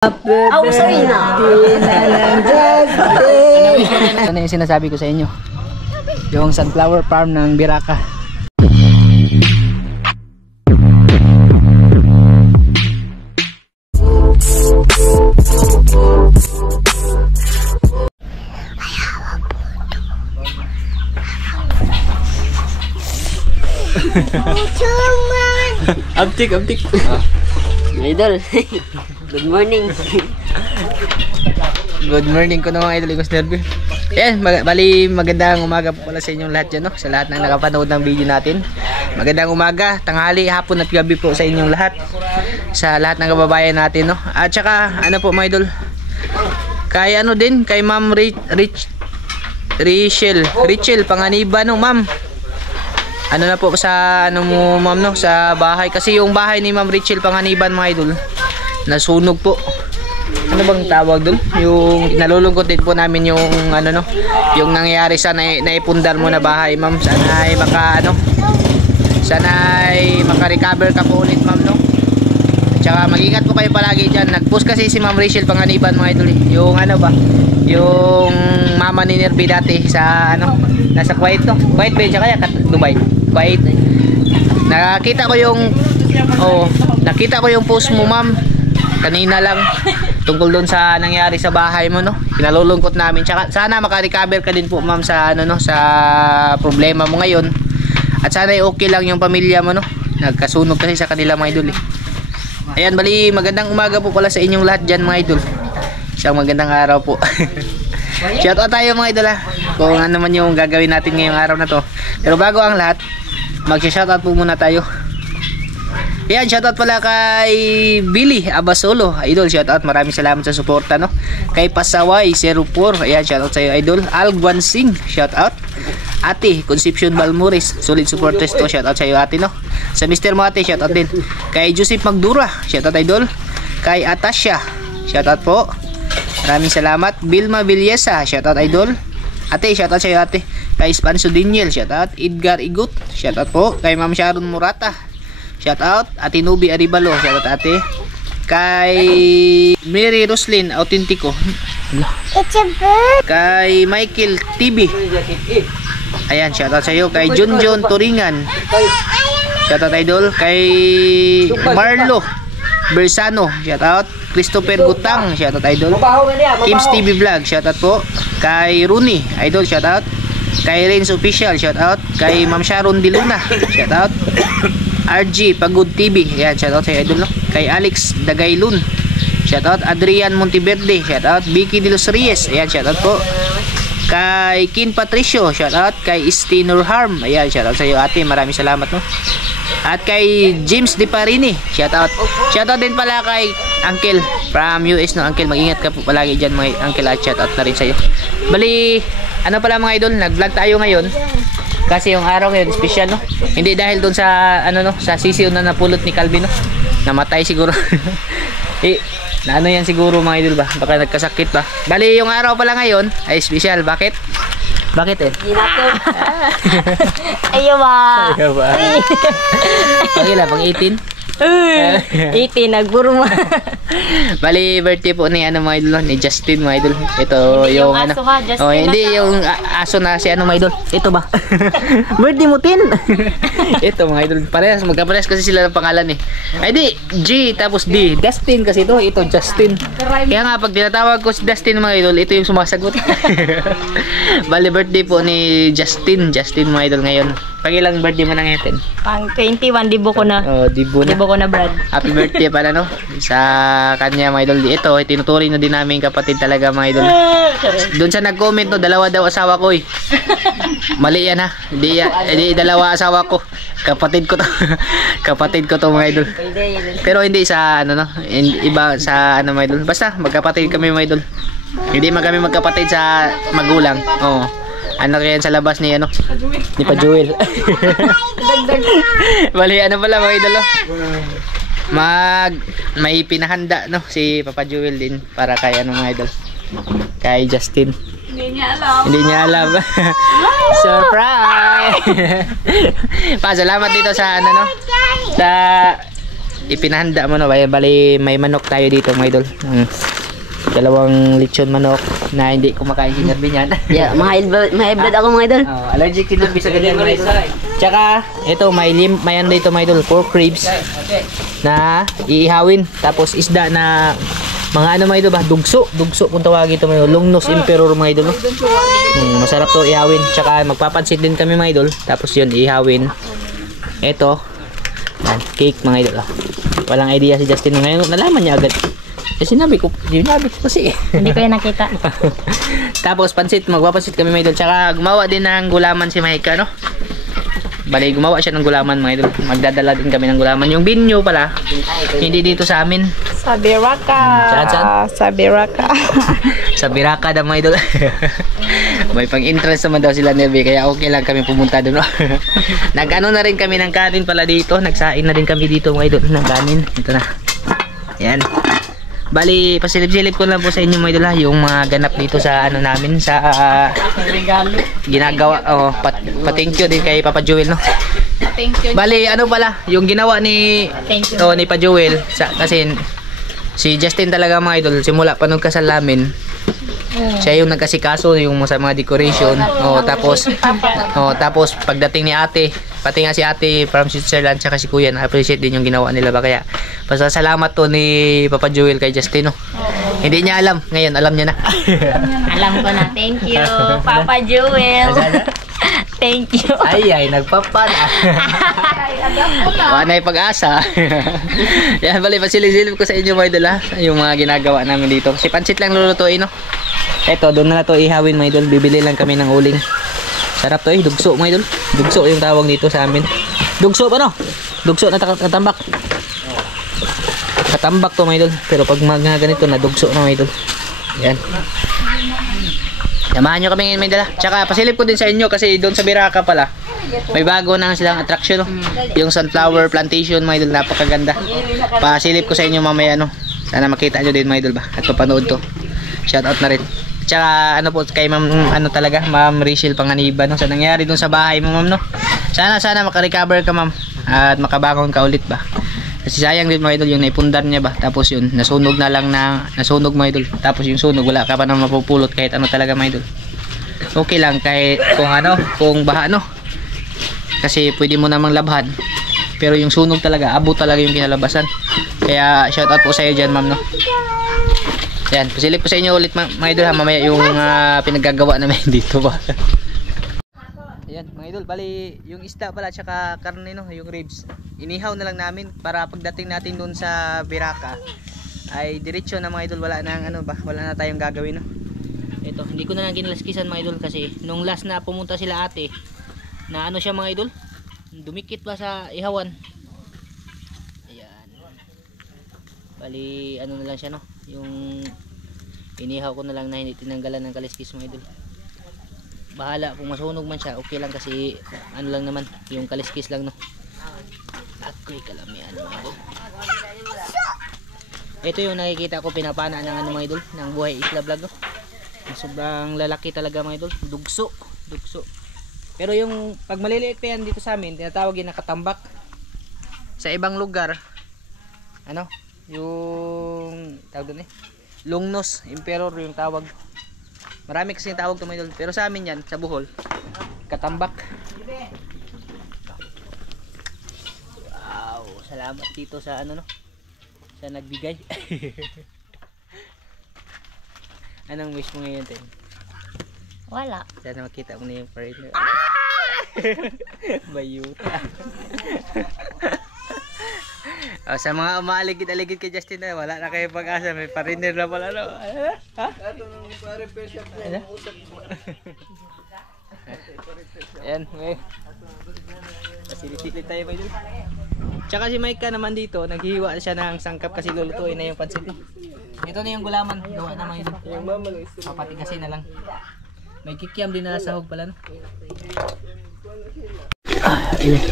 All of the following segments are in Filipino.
Sorry na. Ano yung sinasabi ko sa inyo? Yung sunflower farm ng Biraka. Abtik. Idol. Good morning. Good morning ko na mga idol, Igos Nervy. Ayan, bali magandang umaga po pala sa inyong lahat dyan, no? Sa lahat ng nakapanood ng video natin. Magandang umaga, tanghali, hapon at gabi po sa inyong lahat. Sa lahat ng kababayan natin, no? At saka, ano po mga idol, kay ano din, kay Ma'am Rachel Panganiba, no ma'am? Ano na po sa ano mo ma'am, no, sa bahay, kasi yung bahay ni Ma'am Rachel Panganiban mga idol nasunog po. Ano bang tawag doon? Yung nalulungkot din po namin yung ano, no, yung nangyayari sa naipundar mo na bahay, ma'am. Sana ay maka-recover ka po ulit, ma'am, no. At saka mag-ingat po kayo palagi diyan. Nag-post kasi si Ma'am Rachel Panganiban mga idol, yung ano ba, yung mama ni Nerby dati sa ano, nasa Kuwait, no? Kuwait ba yun siya, kaya Dubai? Kuwait. Nakita ko yung post mo, ma'am, kanina lang tungkol doon sa nangyari sa bahay mo, no. Kinalulungkot namin. Tsaka sana maka-recover ka din po, ma'am, sa ano, no, sa problema mo ngayon. At sana ay okay lang yung pamilya mo, no. Nagkasunog kasi sa kanila mga idol, eh. Ayan, bali magandang umaga po pala sa inyong lahat dyan mga idol. Isang magandang araw po. Shoutout tayo mga idol, ha, kung ano man yung gagawin natin ngayong araw na to. Pero bago ang lahat, mag-shoutout po muna tayo. Ayan, shoutout pala kay Billy Abasolo, idol, shoutout, maraming salamat sa suporta, no. Kay Pasaway 04, ayan, shoutout sa iyo idol. Al Guansing, shoutout. Ate Concepcion Balmores, solid supporters to, shoutout sa iyo ate, no. Sa Mr. Mate, shoutout din. Kay Joseph Magdura, shoutout idol. Kay Atasha, shoutout po, maraming salamat. Vilma Villesa, shoutout idol. Ate, shoutout sa iyo ate. Kay Spanso Daniel, shoutout. Edgar Igut, shoutout po. Kay Ma'am Sharon Murata, shoutout. Ate Nubi Aribalo, shoutout ate. Kay Mary Roslyn Autentico, kay Michael TV, ayan, shoutout sa iyo. Kay Junjun Turingan, shoutout idol. Kay Marlo Bersano, shoutout. Christopher Gutang, shoutout idol. Kim's TV Vlog, shoutout po. Kay Rooney idol, shoutout. Kay Renz Official, shoutout. Kay Ma'am Sharon Diluna, shoutout. RG Pagod TV, ayan, shoutout sa idol, no. Kay Alex Dagaylun, shoutout. Adrian Monteverde, shoutout. Vicky De Los Reyes, ayan, shoutout po. Kay Kin Patricio, shoutout. Kay Stinor Harm, ayan, shoutout sa iyo ate, maraming salamat, no. At kay James De Parini, shoutout. Shoutout din pala kay Uncle from US, no. Uncle, mag-ingat ka po palagi dyan mga Uncle, at shoutout na rin sa iyo. Bali, ano pala mga idol, nag-vlog tayo ngayon kasi yung araw ngayon special, no. Hindi dahil doon sa ano, no, sa sisiw na napulot ni Calvin, no. Namatay siguro. Na ano yan siguro mga idol ba, baka nagkasakit ba. Bali yung araw pala ngayon ay special. Bakit? Bakit eh? Ayo ba? Pagila, pang 18? 18, nagburo mo. Bali, birthday po ni ano mga idol, ni Justin mga idol. Ito Hindi yung yung ano. aso ha, Justin Oh, hindi na yung aso na si ano mga idol. Ito ba? Birthday mo tin. Ito mga idol. Parehas, magkaparehas kasi sila ng pangalan, eh. Ay di, G tapos D. Justin kasi ito Justin. Kaya nga pag tinatawag ko si Justin mga idol, ito yung sumasagot. Bali, birthday po ni Justin mga idol ngayon. Pagilang birthday mo na ngayon? Pang 21, dibo ko na. Oh, dibo na. Dibo ko na, Brad. Happy birthday pala, no, sa kanya mga idol. Ito, tinuturing na din namin kapatid talaga mga idol. Doon sa nag-comment, no, dalawa daw asawa ko, eh. Mali yan, ha. Hindi dalawa asawa ko. Kapatid ko to. Kapatid ko to mga idol. Pero hindi sa ano, no, iba sa ano mga idol. Basta magkapatid kami mga idol. Hindi kami magkapatid sa magulang. Oo. Anak yan sa labas ni ano, ni Pa Joel. Bali, ano pala mga idol, may pinahanda, no, si Papa Joel din para kay ano mga idol, kay Justin. Hindi niya alam. Surprise. Pa, salamat dito sa ano, no, sa ipinahanda mo no. Bali may manok tayo dito mga idol. Dalawang lechon manok na hindi kumakain si Nervin yan. Yeah, may blood ako mga idol. Allergic si Nervin sa ganyan mga idol. Tsaka ito may ano dito mga idol, pork ribs na iihawin. Tapos isda na mga ano mga idol ba, dugso kung tawagin ito mga idol, longnos emperor mga idol. Masarap to ihawin. Tsaka magpapansit din kami mga idol. Tapos yun ihawin. Ito cake mga idol. Walang idea si Justin ngayon, nalaman niya agad. Sinabi ko kasi. Hindi ko yan nakita. Tapos pansit, magpapansit kami mga idol. Tsaka gumawa din ng gulaman si Maika, no? Bali, gumawa siya ng gulaman mga idol. Magdadala din kami ng gulaman. Yung binyo pala, hindi dito sa amin. Sa Biraka. Sa Biraka. Sa Biraka daw mga idol. May pang-interest naman daw sila Nervy, kaya okay lang kami pumunta doon. No? Nag-ano na rin kami ng kanin pala dito. Nagsain na rin kami dito mga idol ng kanin. Ito na. Yan. Bali, pasilip-silip ko lang po sa inyo mga idol ha, yung mga ganap dito sa ano namin, sa ginagawa. Pa-thank you din kay Papa Joel, no? Thank you. Bali, ano pala, yung ginawa ni ni Pa Joel, kasi si Justin talaga mga idol, simula pa nung kasal namin, siya yung nagkasikaso yung sa mga decoration. Tapos pagdating ni ate, pati nga si ate from Switzerland tsaka si kuya, na-appreciate din yung ginawa nila ba, kaya pasasalamat to ni Papa Joel kay Justin, no? Hindi niya alam, ngayon alam niya na. Alam ko na. Thank you, Papa Joel. Thank you. Ay, nagpapala. Wanay pag-asa. Yan, bali, pasilip-silip ko sa inyo mga idol ha, yung mga ginagawa namin dito. Si pansit lang lulutuin, no? Eto, doon na to ihawin mga idol. Bibili lang kami ng uling. Sarap to dugso mga idol. Dugso yung tawag dito sa amin. Dugso pa no? Dugso na katambak. Katambak to mga idol. Pero pag mga ganito na dugso na mga idol. Yan. Samahan nyo kami ngayon mga idol. Tsaka pasilip ko din sa inyo kasi doon sa Biraka pala, may bago na silang attraction, no? Yung sunflower plantation mga idol, napakaganda. Pasilip ko sa inyo mamaya, no? Sana makita nyo din mga idol ba, at papanood to. Shout out na rin. Tsaka ano po kay ma'am, ano talaga, ma'am Rachel Panganiban, no? Sa nangyari dun sa bahay mo ma'am, no? Sana makarecover ka ma'am at makabangon ka ulit ba. Kasi sayang din mga idol yung naipundar niya ba. Tapos yun, nasunog nasunog mga idol. Tapos yung sunog, wala ka pa na mapupulot kahit ano talaga mga idol. Okay lang kahit kung baha, no? Kasi pwede mo namang labhan. Pero yung sunog talaga, abot talaga yung kinalabasan. Kaya shout out po sa iyo dyan ma'am, no? Yan, pasilip po sa inyo ulit mga idol ha, mamaya yung pinaggagawa namin dito ba. Ayan mga idol, bali yung isda pala tsaka karne, no, yung ribs, inihaw na lang namin para pagdating natin dun sa Biraka ay diretso na mga idol, wala na tayong gagawin, no. Ito, hindi ko na lang ginalaskisan mga idol kasi nung last na pumunta sila ate, na ano siya mga idol, dumikit ba sa ihawan. Ayan. Bali ano na lang siya, no, yung inihaw ko na lang na hindi tinanggalan ng kaliskis mga idol. Bahala kung masunog man siya, okay lang kasi ano lang naman, yung kaliskis lang, no. Ako'y kalamihan mga idol. Ito yung nakikita ko pinapana ng ano mga idol, ng Buhay Isla Vlog, no. Sobrang lalaki talaga mga idol, dugso. Pero yung pag maliliit pa yan dito sa amin, tinatawag yun na katambak. Sa ibang lugar, ano, yung tawag doon longnos emperor yung tawag. Marami kasi yung tawag to mga idol, pero sa amin yan, sa Bohol, katambak. Wow, salamat dito sa ano, no, sa nagbigay. Anong wish mo ngayon, Ten? Wala. Sana makita mo na yung partner. Bayuta. Sa mga umaaligid-aligid kay Justin na, wala na kayo pag-asa, may partner na pala, no? Ha? Ano? Ayan, may pasili-sili tayo, may dun. Tsaka si Maika naman dito, naghihiwa siya ng sangkap kasi lulutuin na yung pansit. Ito na yung gulaman, gawa na mga idol. Papatigasin na lang. May kikiam din na sahog pala, no?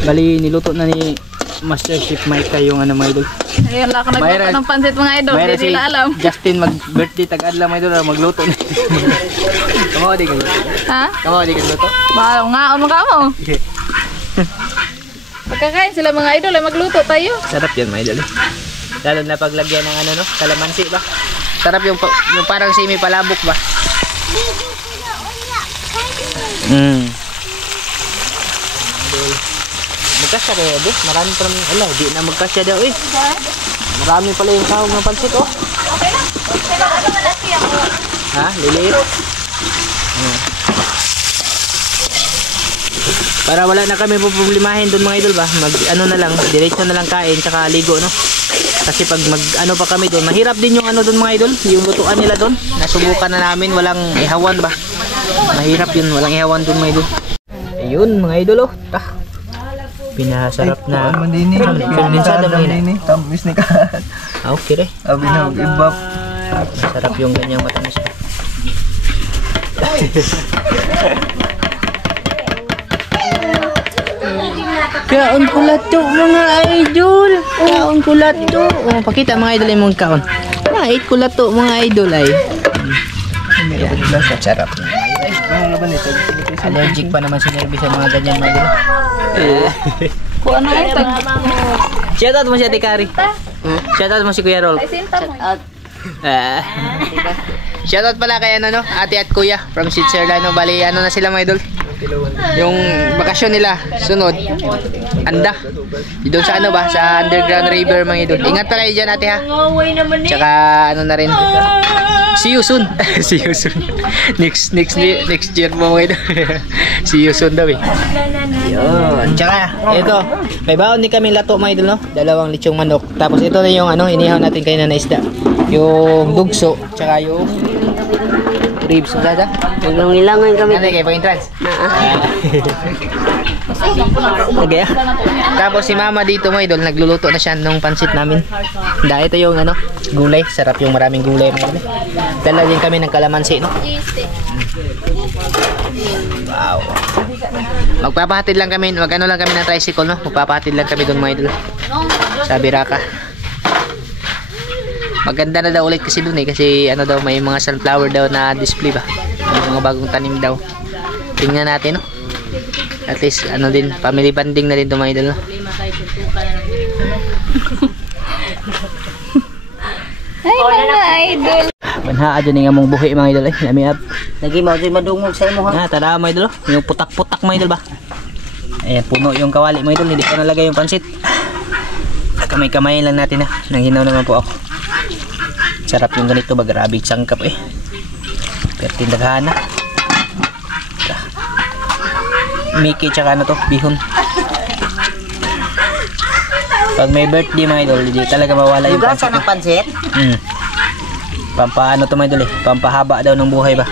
Bali, niluto na ni Master Chef Maika yung ano mga idol. Ayun lang ako nagluto ng pansit mga idol, hindi nila alam. Justin mag-birthday tag-adla mga idol, magluto na. Kamawa di ka luto? Ha? Kamawa di ka luto? Balang nga, ano ka mo? Pagkakain sila mga idol ay magluto tayo. Sarap yan mga idol. Lalo na paglagyan ng ano no, kalamansi ba? Sarap yung parang simi palabok ba? Magkasya kayo, Ebe? Marami pa naman, di na magkasya daw eh. Marami pala yung sahog ng pansit, oh. Okay lang. Pero ano malaki ako? Ha? Liliit? Para wala na kami problemahin doon mga idol ba? Ano na lang, diretso na lang kain, tsaka ligo, no? Kasi pag ano pa kami doon, mahirap din yung ano doon mga idol, yung lutuan nila doon. Nasubukan na namin, walang ihawan ba? Mahirap yun, walang ihawan doon mga idol. Ayun mga idol, oh. Pinasarap na kondensado mo yun. Tamis ni ka. Okay rin. Abi na ibab. Masarap yung ganyang matamis. Kaon ko lato mga idol. Kaon ko lato. Oh, pakita mga idol yung mga kaon. Nait ko lato mga idol ay. Sarap. Allergic pa naman si Nervy sa mga ganyan mga idol. Kung ano ay tag. Shoutout mo si Ate Kari. Shoutout mo si Kuya Rol. Ay sinta mo. Shoutout pala kay ano no, Ate at Kuya from Switzerland. No, bali ano na sila mga idol. Yung bakasyon nila sunod anda doon sa ano ba sa underground river mga idol. Ingat pa kayo dyan ate ha. Tsaka ano na rin, see you soon. See you soon. next year po mga idol. See you soon daw eh. Yun. Tsaka ito may baon din kami lato mga idol no, 2 lechong manok. Tapos ito na yung ano inihaw natin kayo na isda, yung dugso tsaka yung ribs ng dada. Ilangan kami. Ano kayo pa-entrance? Okay. Tapos si mama dito mga idol, nagluluto na siya nung pansit namin. Dahil ito yung ano, gulay. Sarap yung maraming gulay mga idol. Dala din kami ng kalamansi, no? Wow. Magpapahatid lang kami, mag-ano lang kami ng tricycle, no? Magpapahatid lang kami doon mga idol. Sa Biraka. Maganda na daw ulit kasi dun eh, kasi ano daw may mga sunflower daw na display ba, may mga bagong tanim daw. Tingnan natin no, at least ano din, family bonding na din to mga idol no. Ay mga idol. Panhaa dyan nga mong buhi mga idol eh, lami up. Lagi mo dyan madungog sa imo ha. Tada mga idol, yung putak-putak mga idol ba. Ayan, puno yung kawali mga idol, hindi ko nalagay yung pansit. Kamay-kamay lang natin ha, nanghinaw naman po ako. Sarap yung ganito ba, grabe sangkap eh. Pero tindaghan na. Mickey tsaka ano to, bihon. Pag may birthday mga idol, hindi talaga mawala yung pansit. Ng pansit? Pampaano to mga idol eh, pampahaba daw ng buhay ba.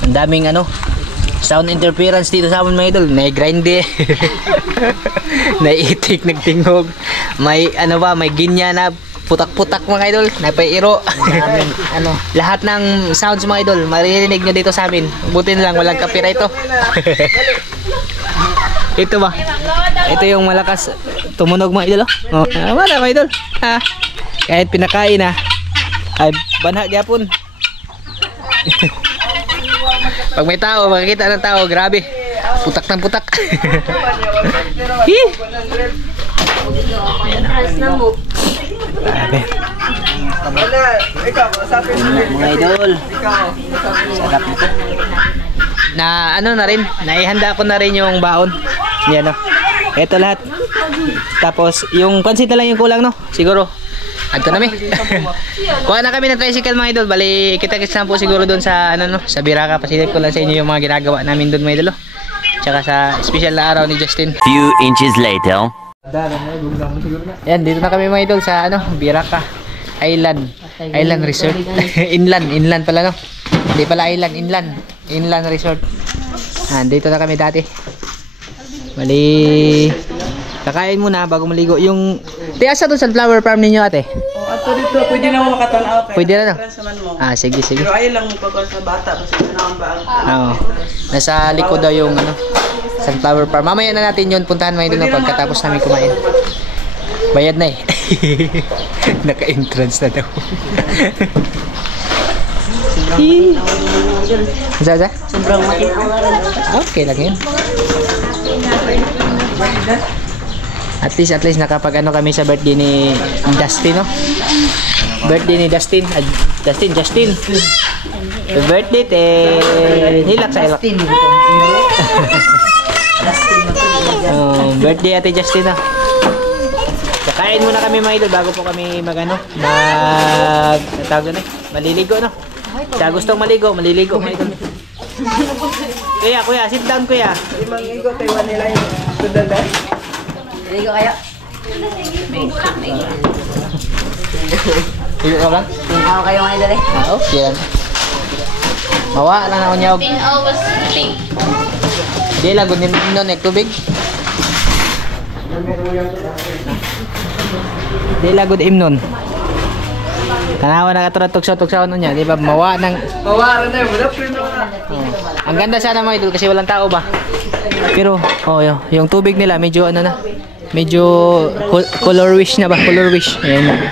Ang daming ano, sound interference dito sa amin mga idol. Nai-grinde. Naiitik, nagtingog. May ano ba, may ginya na putak-putak mga idol, napairo. Ano, lahat ng sounds mga idol, maririnig nyo dito sa amin. Buti na lang walang copyright to. Ito ba? Ito yung malakas tumunog mga idol. Oh, wala mga idol. Kahit pinakain na ay banha gyapon. Pag may tao, makikita ng tao, grabe. Putak ng putak. Grabe. Mga idol. Sarap nito. Na ano na rin, naihanda ko na rin yung baon. Yan o. Ito lahat. Tapos yung pansit na lang yung kulang no. Siguro. Adto na mi. Kuha na kami ng tricycle mga idol. Bali kita-kits na po siguro doon sa ano no, sa Biraka. Pasilip ko lang sa inyo yung mga ginagawa namin doon mga idol. Tsaka sa special na araw ni Justin. Few inches later. Yan, dito na kami mga idol sa ano, Biraka Island. Island Resort. Inland pala no. Hindi pala island, inland resort. Dito na kami dati. Bali kakain muna bago maligo. Yung tiasa doon sunflower farm ninyo ate. Ato dito, pwede na mo makatanaw kayo. Pwede na, no? Naman mo. Ah, sige, sige. Pero ayaw lang mo pagkos sa bata kasi naman ba ang Oo. Nasa likod daw yung ano, sunflower farm. Mamaya na natin yun. Puntahan mo yun doon pagkatapos namin kumain. Bayad na eh. Naka-entrance na daw. Sasa? Sobrang matipong. Okay lang yun. At least nakapag ano kami sa birthday ni Dustin, no? Birthday ni Dustin. Justin. Happy birthday, te. Hilak sa ilak. Oh, birthday ate Justin, no? Kakain muna kami mga idol bago po kami maliligo, no? Siya gustong maliligo mga idol. Kuya, sit down kuya. Mangigo tayo nila yung tudala. Ligo kayo. Ligo ka ba? Ako kayo mga idol eh. Okay lang. Mawa lang ako niya. Ping always pink. Di lago din nun tubig. Di lago din nun. Tanawa na katulad tuksaw-tuksaw nun niya. Di ba mawa ng... Mawara na yun. Wala Ang ganda sana mga idol kasi walang tao ba. Pero yung tubig nila medyo ano na. Medyo colorwish na ba? Colorwish. Ayan.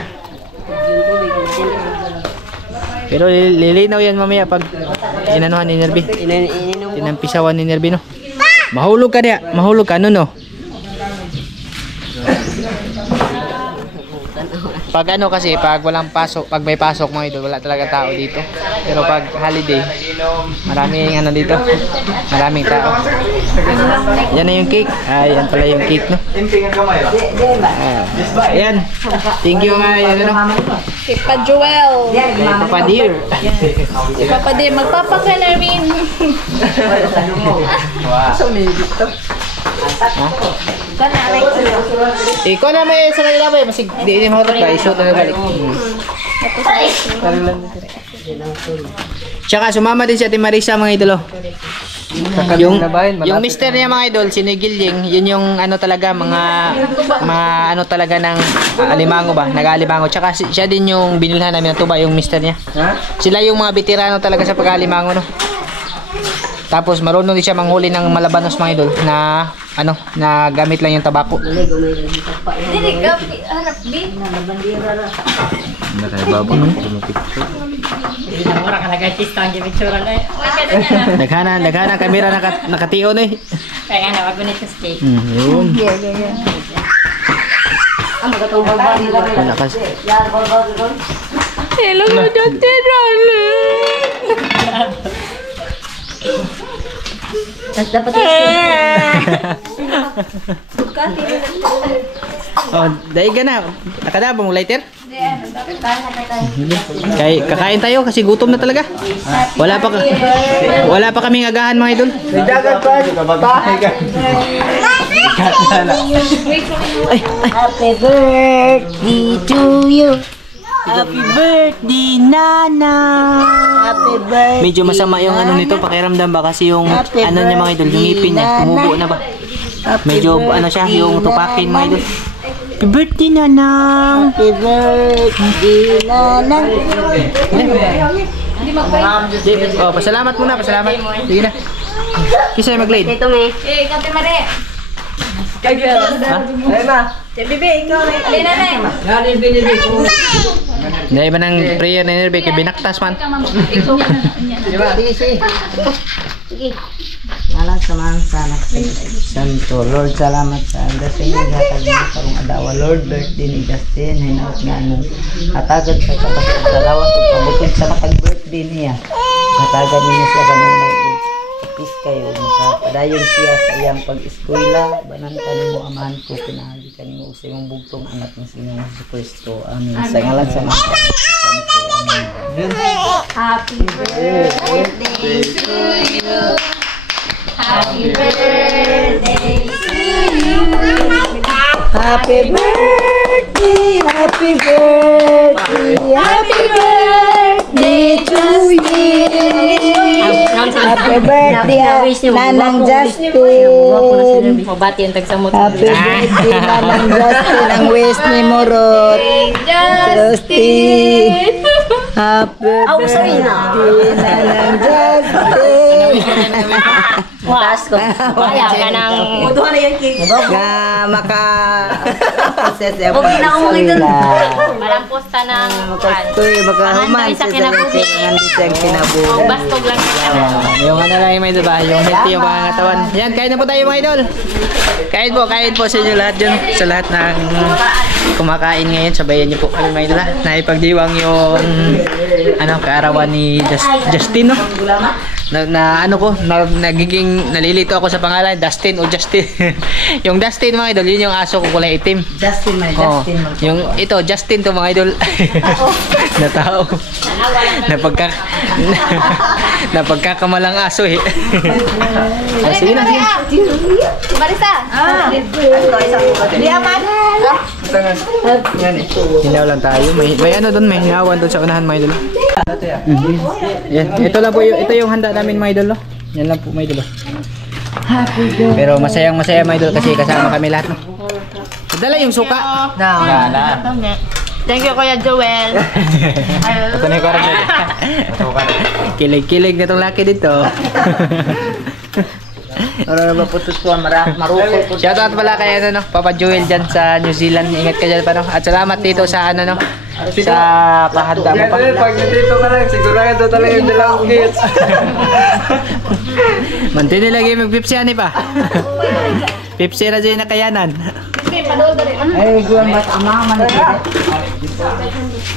Pero lilinaw yan mamaya pag inanuhan ni Nerby. Tinampisawan ni Nerby, no? Mahulog ka diya. Mahulog ka, no? Pag ano kasi, pag walang pasok, pag may pasok mga idol, wala talaga tao dito. Pero pag holiday, maraming ano dito, maraming tao. Yan na yung cake. Yan pala yung cake, no? Ayan. Thank you nga, yan ano. Kay Pa Joel. Kay Papa Dear. Si Papa Di, magpapaka na rin. Ikaw na may sa kanila ba? Masig, di mahurot ba? Isuot na balik. Tsaka sumama din si Ate Marisa mga idolo. Yung mister niya mga idol, si Gilyeng, yun yung ano talaga, mga ano talaga ng alimango ba? Nag-alimango. Tsaka siya din yung binilhan namin ng tuba, yung mister niya. Sila yung mga veterano talaga sa pag-alimango, no? Tapos marunong din siya manghuli ng malabanos mga idol na ano, na gamit lang yung tabako. Dili ka, harap bi. Daghana kamera nakatiyo na eh. Kaya nga, wag ko nito steak. Yun. Malakas. Hello, Dr. Tapos dapat Oh, dahil ka na. Nakada ba mo lighter? Kakain tayo kasi gutom na talaga. Wala pa kaming agahan mga idol. Happy birthday to you. Happy birthday, Nana. Happy birthday. Medyo masama yung ano nito, pakiramdam ba kasi yung ano niya mga idol, yung ngipin niya, tumubo na ba? Medyo ano siya, yung tupakin mga idol. Happy birthday, Nanang. Happy birthday, Nana. Oh, pasalamat muna, pasalamat. Sige na. Kisa mag-lead. Ito may. Kate Mare. Hindi ba ng prayer na Nerbe kay binaktas man? Sige. Alang samahan sana. Santo Lord, salamat sa anda sa inyo hatag mo karong adlaw Lord, birthday ni Justin hinaut nga mo hatagad sa kapatid sa lawas ug pabuton sa matag birthday niya hatagad niya siya kanunay peace kayo makapadayon siya sa iyang pag-eskwela banan kanimo amahan ko pinaagi kanimo sa imong bugtong anak ng Ginoong Jesucristo amen sa ngalan sa mga Santo amen. Happy birthday to you. Happy birthday to you. Happy birthday, happy birthday, happy birthday to you. Happy birthday, Nanang Justin. Mabati ang tagsamot. Happy birthday, Nanang Justin. Ang wish ni Murot. Justin. Happy birthday, Nanang Justin. Taas ko. Kaya ka nang... Nga maka-process Huwag na ako mga idol. Parang posta ng... Makastoy, baka human sa sa kinabuhi. kinabuhi. O bastog lang siya. Yung ano lang yung mga idol ba? Yung healthy yung pangangatawan. Yan, kain na po tayo mga idol. Kain po sa inyo lahat dyan. Sa lahat ng kumakain ngayon, sabayan niyo po kami mga idol ha. Naipagdiwang yung ano, kaarawan ni Justin, no? Na ano ko, nagiging nalilito ako sa pangalan, Dustin o Justin. Yung Dustin mga idol, yun yung aso ko kulay itim. Justin, may Oh, Justin. yung ito, Justin to mga idol. Na tao. Napagkakamalang aso eh. Oh, sige na, sige. Marisa. Di aman. Hinaw lang tayo. May ano doon, may hinawan doon sa unahan mga idol. Yan. Ito lang po ito yung handa namin mga idol. No? Yan lang po mga idol. Pero masaya mga idol kasi kasama kami lahat. No? Dala yung suka. Dala. Thank you, Kuya Joel. Ito na yung karami. Kilig-kilig na itong laki dito. Para na maputos ko, marukol po. Shoutout pala kay ano, no, Papa Joel dyan sa New Zealand. Ingat ka dyan pa no. At salamat dito sa ano no, sa pahanda mo pa. Pag nandito ka lang, sigurado talaga yung dalawang kids. Mantini lagi mag-pipsiani pa. Pipsi na dyan na kayanan. Ay, guwan ba't amang man dito?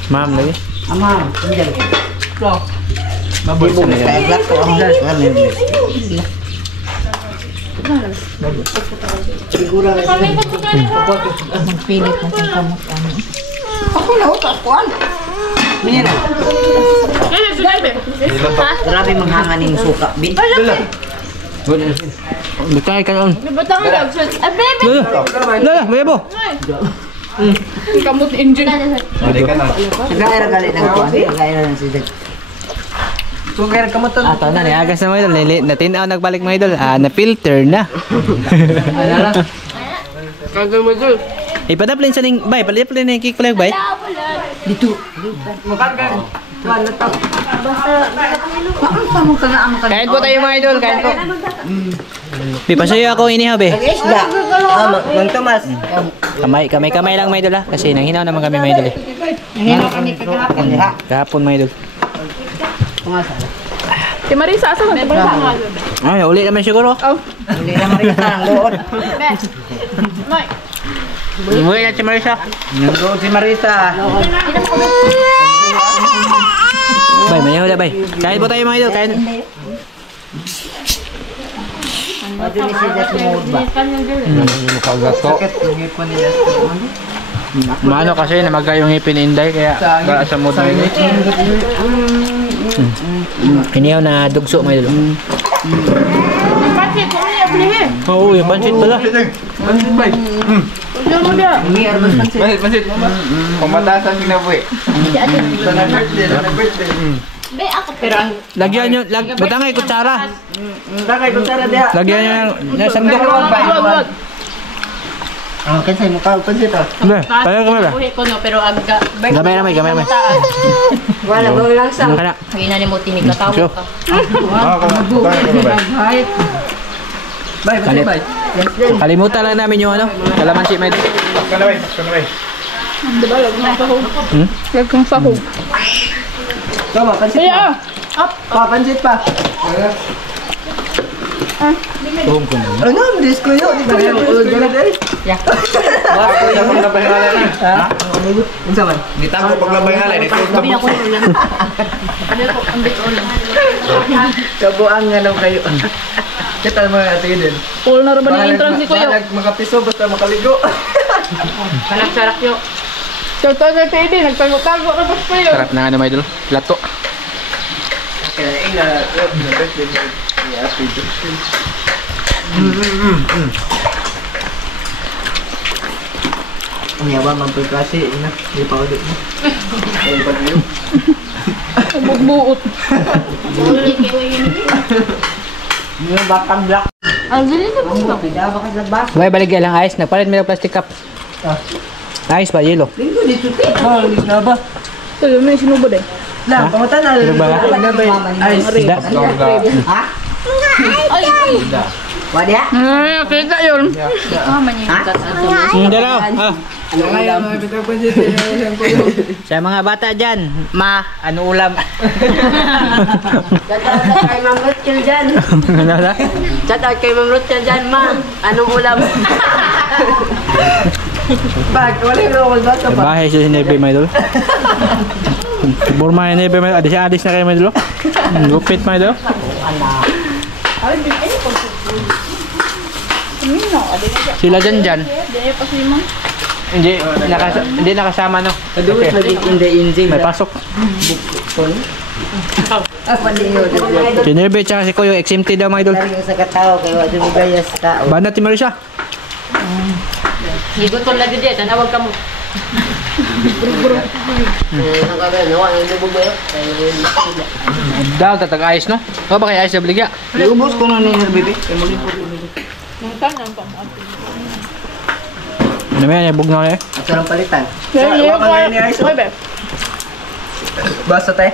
Ma'am lagi. Amang, hindi. Mabulsa na yan. Kaya black ko ang gas. Magpilit na siyang kamot. Ako na, kapuan. Mira. Grabe manghanganing suka. Bukay ka noon. Batang lang. Bebe. Lala, may abo. Kamot engine. Nag-aira galit ng kuwan. Nag-aira ng sidag. Sugay kamot to. Ato na, niagas na mga idol. Natinaw nagbalik mga idol. Na-filter na. Kagay mo dyan. Ipadaplin sa ning bay, padaplin na yung cake pala bay. Dito. Makarga. Kain po tayo mga idol, kain po. Di pasuyo ako inihaw be. Isda. Mang Tomas. Kamay lang mga idol ha. Kasi nanghinaw naman kami mga idol eh. Kahapon mga idol. Si Marisa, asa ba? Ay, uli naman siguro. Hindi na marita ang doon. Umuwi na si Marisa. Nandoon si Marisa. Bay, may hula bay. Kain po tayo mga idol, kain. Pwede ni sidat mo ba? Sakit yung hipon niya. Maano kasi namaga yung ngipin ni Inday kaya para sa mood na yun. Kinihaw na dugso mga idol. Pansit, kung niya blihin. Oo, yung pansit pala. Pansit bay. Pansit. Pamatasan sinabuhi. Sana birthday. Be, ako. Pero ang... Lagyan nyo, butangay kutsara. Takay ko tara diha. Lagyan nyo yung sandok. Wag. Kasi mukha pansit oh. Be, tayo kami ba? Buhi ko no, pero aga. Gamay na may. Wala ba lang sa. Ano ka na? Hindi na ni mo tinigatawa Sure. ka. Bay, pansit bay. Kalimutan lang namin yung ano, kalamansi may. Kanaway. Diba, lag ng sahog. Lag ng sahog. Tama, pansit Kaya, pa. Pansit pa. Tuhong ko na. Ano, madis ko yun. Di ba yan? Ulod ko na dahil. Bakit ko yung paglabahingalay na? Ha? Unsa man? Dito ako paglabahingalay. Sabi na ko yung ulam. Sabi ko, ang bit ulam. Kabuang nga lang kayo. Kita mo nga ito din. full na rin ba ng entrance ni Kuya? Makapiso basta makaligo. Sarak-sarak yun. Toto na pwede, nagtago-tago na ba kayo? Sarap na ano mga idol. Lato. Ang yawa man po kasi, hindi pa ulit mo. Bugbuot. Yung batang black. Ang galing na po. Pidaba ka sa bus. May baligya lang ice. Nagpalit mo ng plastic cup. Ice ba? Yelo? Linggo dito tayo. Oh, na ba? Ito, may sinubod eh. Lang, pamutan na. Ano ba? Ay, Da. Ha? Ay, ay. Wadi ha? Ay, kita yun. Dalaw. Ano ulam? Sa mga bata dyan, ma, ano ulam? Shout out kay Ma'am Rachel dyan. Ano na? Shout out kay Ma'am Rachel dyan, ma. Anong ulam? Bag, wala yung roll doon. Sa bahay siya si Nebe, my idol. Burma yung Nebe, my idol. Adis na kayo, my idol. Lupit, my idol. Sila dyan. Daya pa si Mang. Hindi nakasama, no? Kaduwas lagi inday-inday. May pasok. Si Nebe, tsaka si Koyo, exempted daw, my idol. Lagi sa katao, kaya wadi mo gayas tao. Banda ti Marisa. Higutol lagi dyan. Tanawag ka mo. Daw, tatag ayos, no? O, ba kaya ayos na baligya? Iubos ko nun ni Herbebe. Ano ba yan, bug na kayo? At sarang palitan. Daya Wala ka ni Ice. Ay, be. Basta tayo.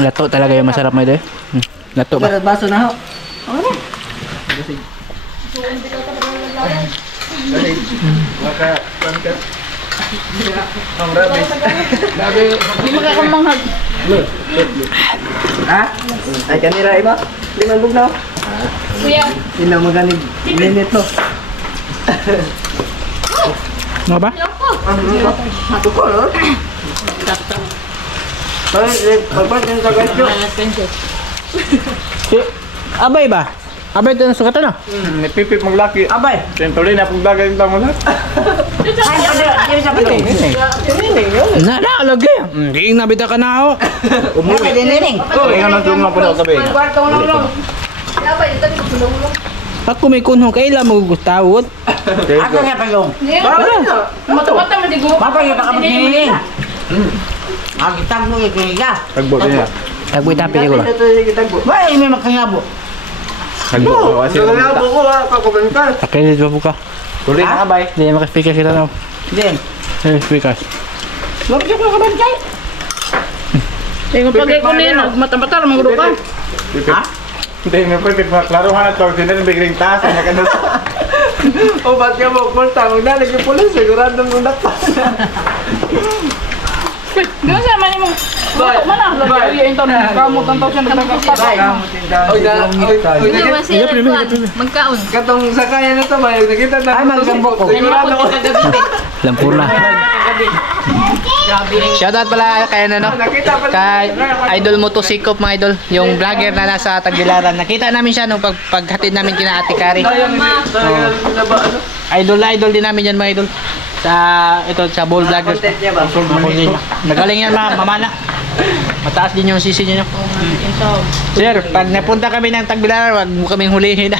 Lato talaga yung masarap, my idol. Lato ba? Pero baso na ho. Maka, ka. Ang rabbit. Hindi makakamanghag. Ha? Ay, kanira iba? Di man bugnaw? Kuya. Hindi na maganig. Minute no. Ano ba? Tukol, no? Pagpat yung tagadyo. Si, abay ba? Abay ito na sukatan, no? May pipip mong laki. Abay! Siyempre na pagdagan yung tamo na. Na, lagi. Hindi nabita ka na ako. Umuwi din nining. Ay, nga nang tunga po na sabi. Ako may kunhong kailan mo gustawot. Ako nga pagong. Mata-mata maligo. Mapagay pa ka magnining. Agitag mo ikiga. Tagbo niya. Tagboy tapi ko lang. Why may makangabo? Tagbo. Tagbo ko ha. Kakubengkal. Pakilit ba po ka? Tuloy na abay. Hindi maka-speaker sila na. Din. Speakers. Lagi ko kabancay. Tingnan pagay ko nino. Mata-mata ramang ka. Ha? Hindi, may pipip. Klaruhan at pag sinil bigling taas. Ang nakanod. O, ba't ka mo? Kulta, magdalag yung pulis. Sigurado mong dapat. Gano'n siya, mani mo. Bato man ah. Lagi yung taon. Kamot ang taon siya nagkakastas. Hindi ba sila magkaon? Katong sakayan na ito, may nakita na. Ay, magambok ko. Sigurado ko. Lampurna. Shoutout pala kay ano, no? Kay Idol Motosikop, mga idol. Yung vlogger na nasa Tagbilaran. Nakita namin siya nung paghatid namin kina Ate Kari. Idol din namin yan, mga idol. Sa Ball Vloggers. Nagaling yan, mamana. Mataas din yung sisi niyo. Sir, pag napunta kami ng Tagbilaran, wag mo kaming hulihin.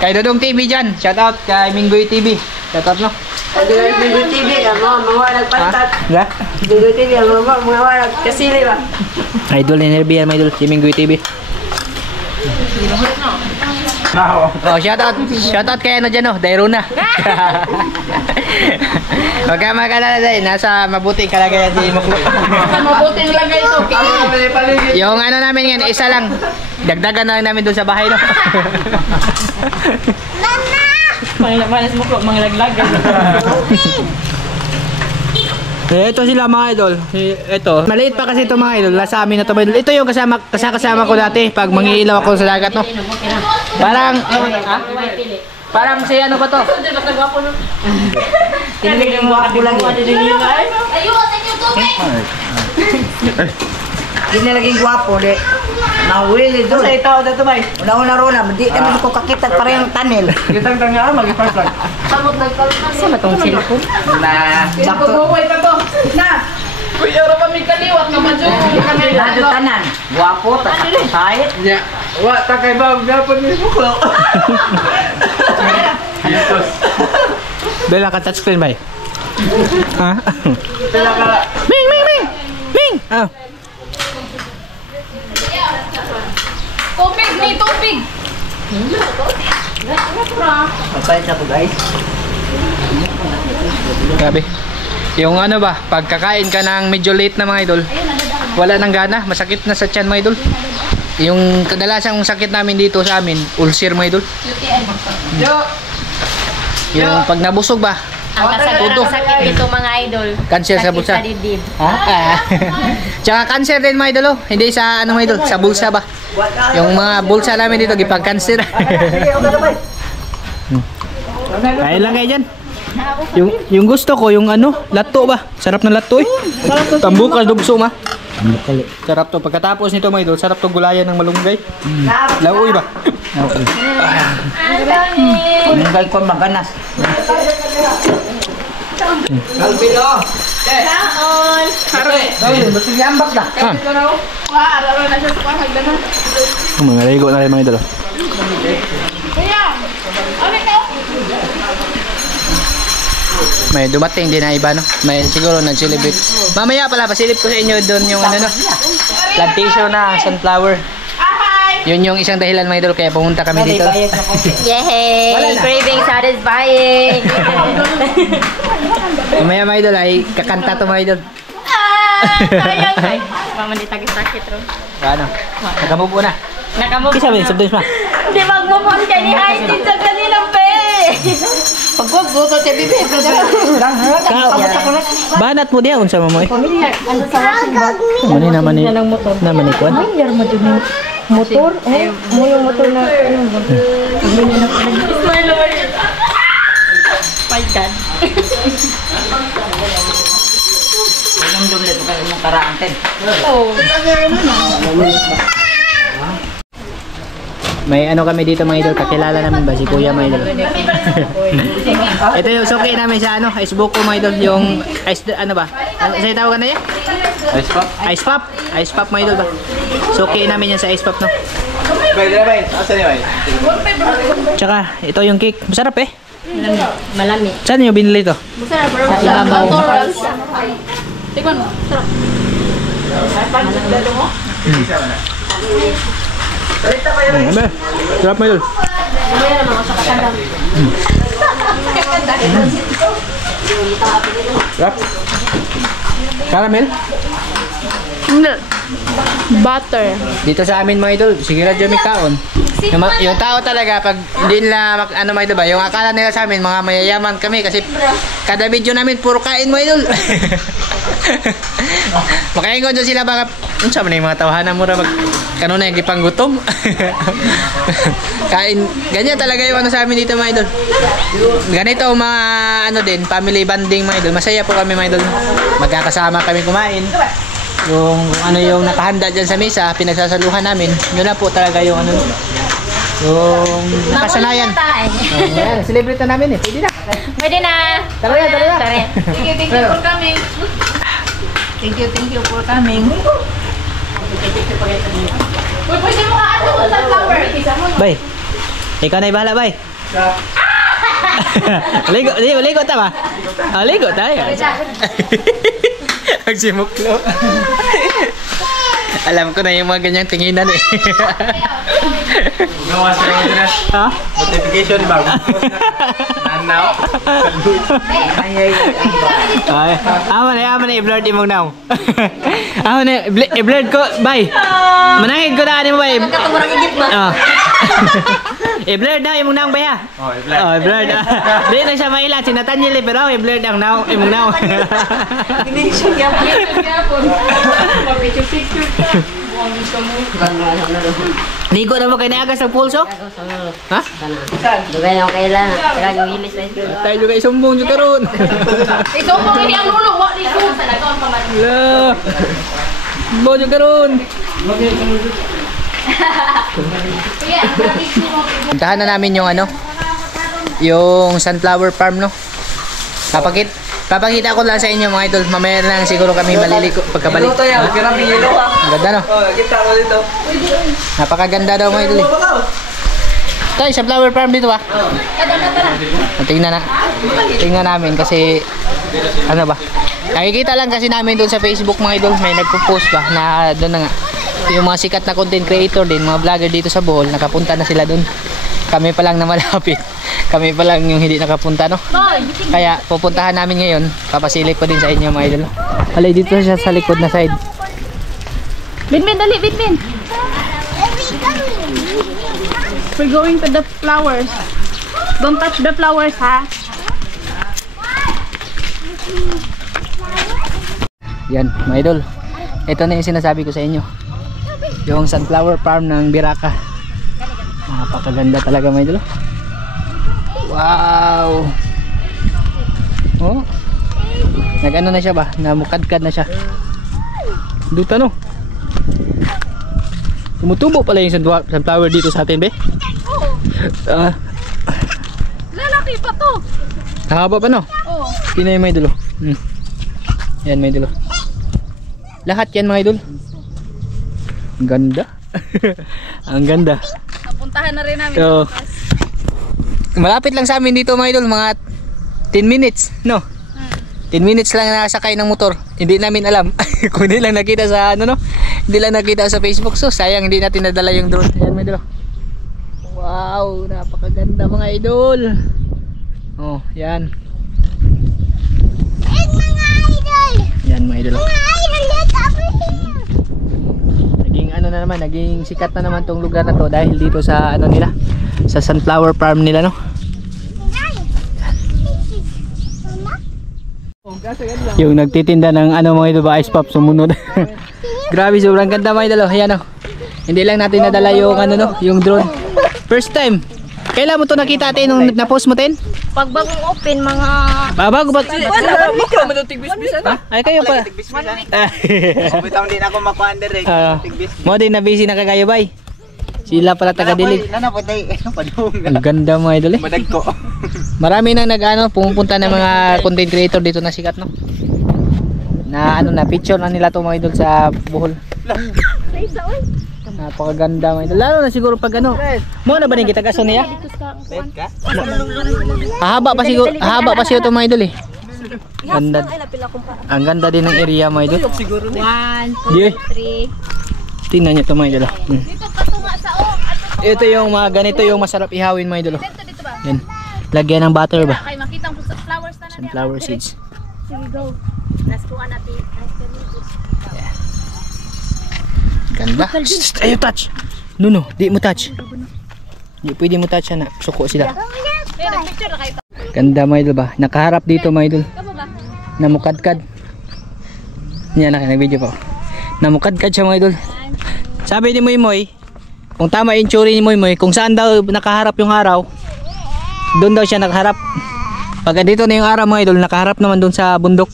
Kay Dodong TV dyan. Shoutout kay Minggoy TV. Shoutout, no? Minggoy TV, mga nagpantat. Yeah? Minggoy TV, mga kasili ba? Idol ni Nerby yan, mga idol. Si Minggoy TV. Oh, shoutout kay ano dyan, oh, Dairuna. Huwag ka mag-alala dahil nasa mabuting kalagayan si Muklo. Mabuting lagay ito. Yung ano namin ngayon, isa lang. Dagdagan na lang namin doon sa bahay, no? Manis mo ko, mga laglag. Ito sila mga idol. Ito. Maliit pa kasi ito mga idol. Nasa amin na ito. Ito yung kasama ko dati pag mangiilaw ako sa dagat, no? Parang, parang si ano ba to? Tinilig mo ako lang. Hindi nalaging gwapo, di. Nawili doon. Sa ito, dito ba? Una-una rola, di naman ko kakita parang tunnel. Kitang tanga, mag-first lang. Sa matong cellphone? Na, sakto. Bubuhay ka to. Na! Uy, araw kami kaliwat na madyo. Lado tanan. Gwapo, tatak sahit. Wa, takay ba? Gapon ni Muklo. Bela ka touchscreen ba? Ha? Ming, Ming, Ming! Ming! Ah. Tubig, may tubig. Magpalit na po guys. Grabe. Yung ano ba, pagkakain ka ng medyo late na mga idol, wala nang gana, masakit na sa tiyan mga idol. Yung kadalasang sakit namin dito sa amin, ulcer mga idol. Yung pag nabusog ba, Ang kasagutan sakit dito mga idol. cancer sa Sakit bulsa. sa dibdib. Ha? Tsaka cancer din mga idol, oh. Hindi sa ano mga idol, sa bulsa ba. Yung mga bulsa namin dito, gipag-cancer. Kain lang kayo dyan. Yung gusto ko, yung ano, lato ba? Sarap na lato eh. Tambukas, dugso ma. Sarap to. Pagkatapos nito mga idol, sarap to gulayan ng malunggay. Lauoy ba? Malunggay ko maganas. Kaon! Ayun, ba't yambak na? Ah, Wah, araw na siya sa pagdana. mga ligo na rin mga idol. Kuya, ano ito? May dumating din na iba no. May siguro nag-celebrate. Mamaya pala pasilip ko sa inyo doon yung ano no. Plantation na sunflower. Ahay! Yun yung isang dahilan mga idol kaya pumunta kami dito. Yay! Craving satisfying! Mamaya mga idol ay kakanta to mga idol. Sayang! Ay, mama di tagis-sakit ro. Ano? Nakamubo na. Nakamove Kisa ba yung subdons ma? Hindi mag-move on ka ni Haiti sa kaninang pe! Pagkuguto siya bibig. Banat mo diya unsa mo mo eh. Ano sa washing bag? Mani naman ni naman ni kwan. Yar mo din yung motor. Oh, mo yung motor na ano ba? Smile over it. My God. Anong doble ko kayo mong karaan ten? Oh. May ano kami dito mga idol, kakilala namin ba si Kuya mga idol. Ito yung suki namin sa ano, ice buko mga idol, yung ice ano ba? Ano sa tawagan na niya? Ice pop? Ice pop. Ice pop mga idol ba? Suki namin yan sa ice pop no. Bay. Asan niya bay? Tsaka ito yung cake, masarap eh. Malami. Saan niyo binili ito? Sa ibabaw. Tikman mo. Sarap. Sarap mga idol. Sarap. Caramel? Hindi. Butter. Dito sa amin mga idol, sige na dyan may kaon. Yung tao talaga, pag hindi nila, ano mga idol ba, yung akala nila sa amin, mga mayayaman kami kasi kada video namin, puro kain mga idol. Makaingon dyan sila baka, saan na yung mga tawahanan mo na kanuna yung ipanggutom. Kain, ganyan talaga yung ano sa amin dito mga idol. Ganito mga ano din, family bonding mga idol. Masaya po kami mga idol. Magkakasama kami kumain. Yung ano yung nakahanda dyan sa mesa, pinagsasaluhan namin. Yun na po talaga yung ano, yung nakasanayan. Ayan, celebrate na namin eh. Pwede na. Pwede na. Tara na, tara na. Thank you for coming. Thank you for coming. Uy, pwede mo ka ato sa flower. Bay, ikaw na ibahala, bay. Ligo ta ba? Ligo tayo. Magsimuklo. Alam ko na yung mga ganyang tinginan eh. Gawa sa mga dyan. Ha? Notification ba? Nanaw? Ay, aman na i-blurred imong now. Aman na i-blurred ko, bay. Manangid ko na ano mo bay. Katumurang igit ba? Oh. I-blurred na imong now bay ha. Oh, i-blurred. Oh, i-blurred. Di na siya mailan sinatan niya pero i-blurred ang now imong now. Hindi siya gyapon. Mapicture-picture ka. Ligo na mo kay niagas ng pulso? Ha? Dugay yung kailangan. Kailangan yung hilis na ito. Tayo juga isumbong juga karon. Ikaw mo hindi ang lulo. Wa ni ko. Talagang paman. La. Mo juga karon. Puntahan na namin yung ano, yung sunflower farm no. Papakita ko lang sa inyo mga idol. Mamaya lang siguro kami maliligo pagkabalik. Ito yan, grabe yelo ha. Ang ganda no. Oh, kita mo dito. Napakaganda daw mga idol. Tay, sa flower farm dito ba? Tingnan namin kasi ano ba? Nakikita lang kasi namin doon sa Facebook mga idol, may nagpo-post ba na doon na nga. Yung mga sikat na content creator din, mga vlogger dito sa Bohol, nakapunta na sila doon. Kami pa lang na malapit. Kami pa lang yung hindi nakapunta, no? Kaya pupuntahan namin ngayon. Papasilip ko din sa inyo mga idol. Alay, dito siya sa likod na side. Binbin, dali, Binbin. We're going to the flowers. Don't touch the flowers, ha? Yan, mga idol. Ito na yung sinasabi ko sa inyo. Yung sunflower farm ng Biraka. Napakaganda talaga mga idol. Wow! Oh. Nag-ano na siya ba? Namukadkad na siya. Duta no? Tumutubo pala yung sunflower dito sa atin, be? Oo. Lalaki pa to. Nakaba pa no? Oo. Tina yung mga idol. Yan mga idol. Lahat yan mga idol. Ang ganda. Ang ganda. Napuntahan na rin namin. So, malapit lang sa amin dito mga idol, mga 10 minutes, no? 10 minutes lang nakasakay ng motor. Hindi namin alam. Kung hindi lang nakita sa ano, no? Hindi lang nakita sa Facebook. So, sayang hindi natin nadala yung drone. Ayan mga idol. Wow, napakaganda mga idol. Oh, yan. Yan mga idol. Naging ano na naman, naging sikat na naman tong lugar na to dahil dito sa ano nila, sa sunflower farm nila, no? Yung nagtitinda ng ano mga idol ba, ice pop sumunod. Grabe, sobrang ganda mga idol. Ayan, no? Hindi lang natin nadala yung ano, no, yung drone. First time. Kailan mo to nakita atin nung na-post mo tin? Pag bagong open, mga... Bago ba? Ikaw matutig-bis-bis, ano? Ay, kayo pa. Bitaw din ako makuan direct. Mo din na busy na kagayo bay. Sila pala taga-dilig. Lana po tay padung. Ang ganda mga idol eh. Madag ko. Marami nang nag-ano, pumupunta ng mga content creator dito na sikat, no? Na ano na, picture na nila to mga idol sa Bohol. Napakaganda mga idol. Lalo na siguro pag ano, mo na ba rin kita kaso niya? Haba pa siguro to mga idol eh. Ganda. Ang ganda din ng area mga idol. 1, 2, 3. Tingnan niyo to mga idol. Ito yung mga ganito yung masarap ihawin mga idol. Yan. Lagyan ng butter ba? Ay, makita ang flowers na Sunflower seeds. Sige, go. Naskuhan natin. Ganda. Shh, ayaw touch. No, di mo touch. Di pwede mo touch na. Suko sila. Nagpicture na kayo. Ganda mga idol ba? Nakaharap dito mga idol. Namukadkad. Yan na, nag-video pa. Namukadkad siya mga idol. Sabi ni Moy Moy, kung tama yung tsuri ni Moy Moy, kung saan daw nakaharap yung araw, doon daw siya nakaharap. Pag dito na yung araw mga idol, nakaharap naman doon sa bundok.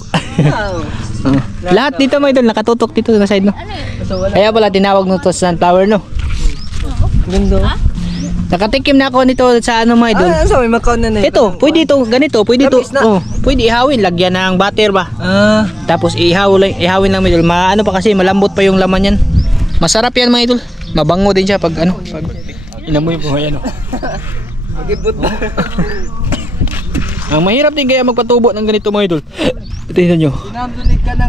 Lahat dito mga idol, nakatutok dito sa side, no? Kaya pala tinawag nito sa sunflower, no? Ganda. Nakatikim na ako nito sa ano mga idol. Sa may makaon na Ito, pwede ito, ganito, pwede ito. Oh, pwede ihawin, lagyan ng butter ba? Tapos ihawin lang mga idol. Ano pa kasi, malambot pa yung laman yan. Masarap yan mga idol. Mabango din siya pag ano, pag inamoy mo yan. Magibot. Ang mahirap din kaya magpatubo ng ganito mga idol. Tingnan nyo.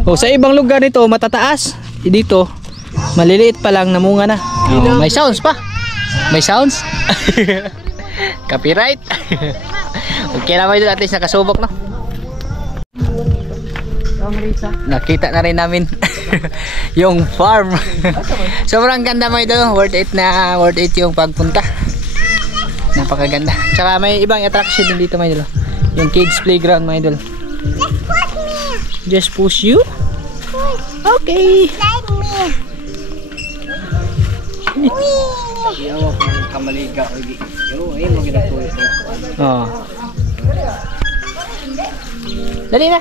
Oh, sa ibang lugar nito matataas. Dito maliliit pa lang, namunga na. Oh, may sounds pa. May sounds. Copyright. Okay na mga idol, at least nakasubok, no? Nakita na rin namin yung farm. Sobrang ganda mga idol, worth it yung pagpunta. Napakaganda. Tsaka may ibang attraction din dito mga idol. Yung kids playground mga idol. Just push you. Okay. Yawa ko kamaliga o di. Yo, ay mo ginatuloy. Oh. Dali na.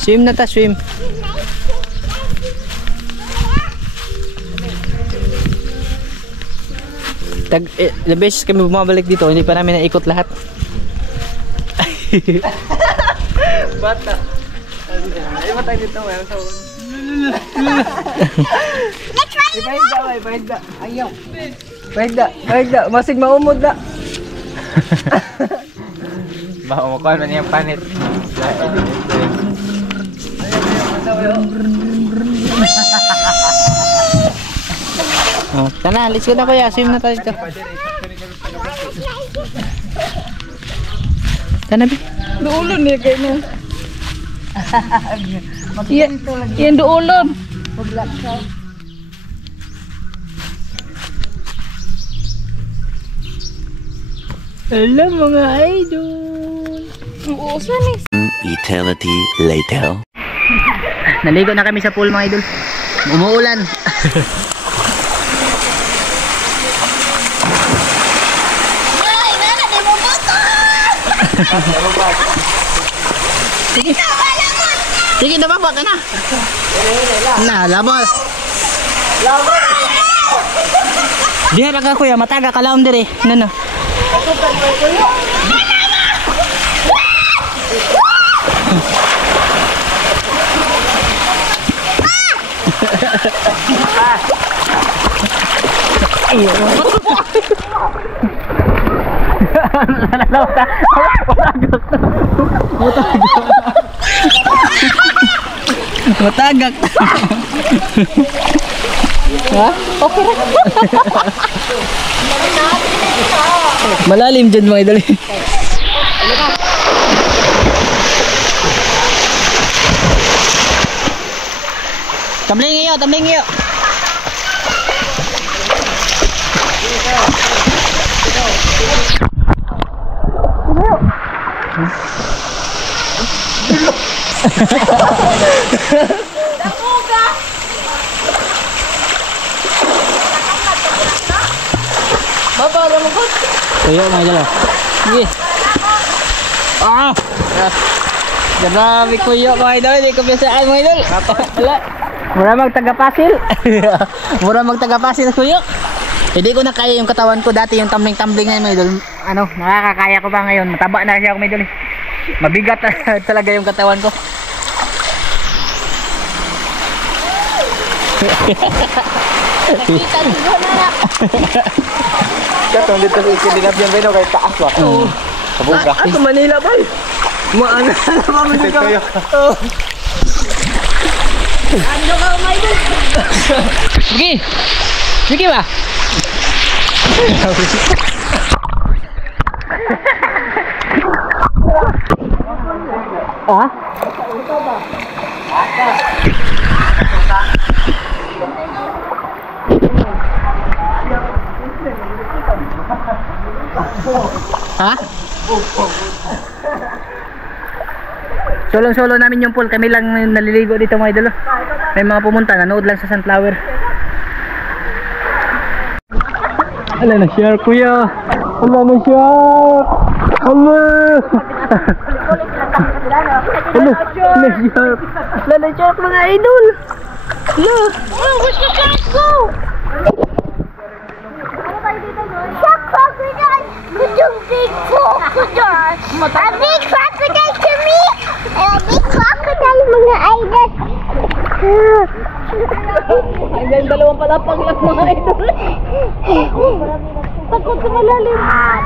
Swim na ta, swim. Ilang beses kami bumabalik dito, hindi pa namin naikot lahat. Bata. Ay matay dito mo sa. Let's try. Ibayda. Ayaw. Wait da. Masig maumod da. Maumukuhan man yung panit. Oh, tara, let's go na kuya. Swim na tayo dito. Tara, Bi. Duulon niya ganyan. Yan duulon. Alam mga idol. Uusan eh. Eternity later. Naligo na kami sa pool mga idol. Umuulan. Sige na baba ka na. Na, labol. Diha ra ka kuya, mataga ka laom dire. Ano? Matagak. Ha? Okay. Malalim dyan mga idol. Tambling iyo. Tuyo mga idol. Sige. Grabe kuyo mga idol. Hindi ko biasaan mga idol. Wala. Mura magtaga-pasil. Mura magtaga-pasil kuyo. Hindi ko na kaya yung katawan ko. Dati yung tumbling-tumbling ngayon mga idol. Ano, nakakakaya ko ba ngayon? Mataba na siya ako mga idol. Mabigat talaga yung katawan ko. Katong dito sa ikinilap yan ba kay taas ba? Kabuga. Sa Manila ba? Maana na ba mo dito? Sige. Sige ba? Ha? Solo namin yung pool. Kami lang naliligo dito mga idol. May mga pumunta, nanood lang sa sunflower. Ala na shark kuya. Ala na shark. Ala. Ala na shark. Ala na shark mga idol. Ala. Oh, where's the shark go? Shark crocodile. Look at big crocodile. A big crocodile to me. And a big crocodile mga idol. Hanggang dalawang palapag lang mga idol. Takot sa malalim. Ah!